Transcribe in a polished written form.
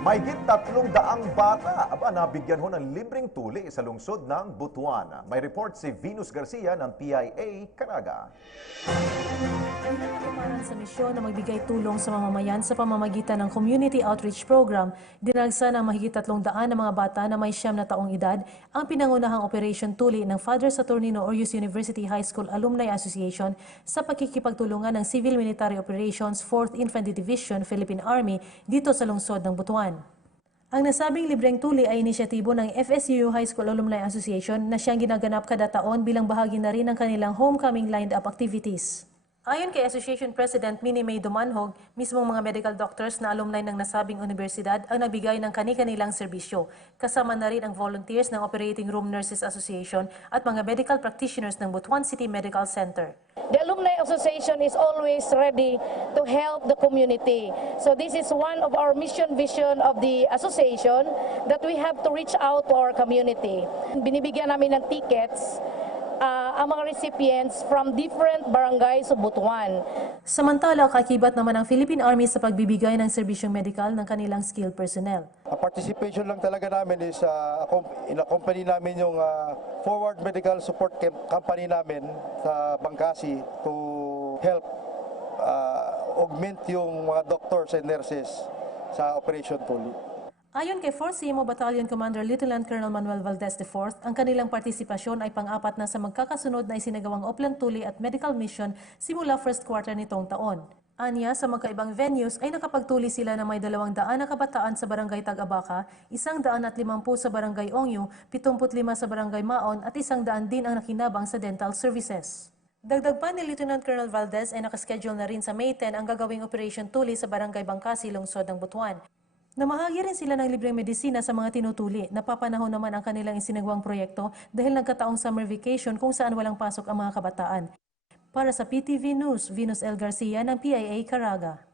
Mahigit 300 bata nabigyan ho ng libreng tuli sa lungsod ng Butuan. May report si Venus Garcia ng PIA Caraga. Para sa misyon na magbigay tulong sa mamamayan sa pamamagitan ng Community Outreach Program, dinagsa ng mahigit 300 na mga bata na may 9 na taong edad ang pinangunahang Operation Tuli ng Father Saturnino Orius University High School Alumni Association sa pagkikipagtulungan ng Civil Military Operations 4th Infantry Division Philippine Army dito sa lungsod ng Butuan. Ang nasabing libreng tuli ay inisyatibo ng FSUU High School Alumni Association na siyang ginaganap kada taon bilang bahagi na rin ng kanilang homecoming lined-up activities. Ayon kay Association President Minnie May Dumanhog, mismong mga medical doctors na alumni ng nasabing universidad ang nagbigay ng kani-kanilang serbisyo. Kasama na rin ang volunteers ng Operating Room Nurses Association at mga medical practitioners ng Butuan City Medical Center. The Alumni Association is always ready to help the community. So this is one of our mission vision of the association that we have to reach out to our community. Binibigyan namin ng tickets ang mga recipients from different barangays sa Butuan. Samantala, kakibat naman ang Philippine Army sa pagbibigay ng serbisyong medikal ng kanilang skilled personnel. Ang participation lang talaga namin is in-accompany namin yung Forward Medical Support Company namin sa Bangkasi to help augment yung mga doctors and nurses sa Operation Tuli. Ayon kay 4th CMO Battalion Commander Lieutenant Colonel Manuel Valdez IV, ang kanilang partisipasyon ay pang-apat na sa magkakasunod na isinagawang Oplan Tuli at medical mission simula first quarter nitong taon. Anya, sa magkaibang venues ay nakapagtuli sila ng may 200 na kabataan sa Barangay Tag-Abaca, 150 sa Barangay Ongyo, 75 sa Barangay Maon at 100 din ang nakinabang sa dental services. Dagdag pa ni Lieutenant Colonel Valdez ay nakaschedule na rin sa May 10 ang gagawing Operation Tuli sa Barangay Bangkasi, lungsod ng Butuan. Namahagi rin sila ng libreng medisina sa mga tinutuli. Napapanahon naman ang kanilang isinagawang proyekto dahil nagkataong summer vacation kung saan walang pasok ang mga kabataan. Para sa PTV News, Venus L. Garcia ng PIA Caraga.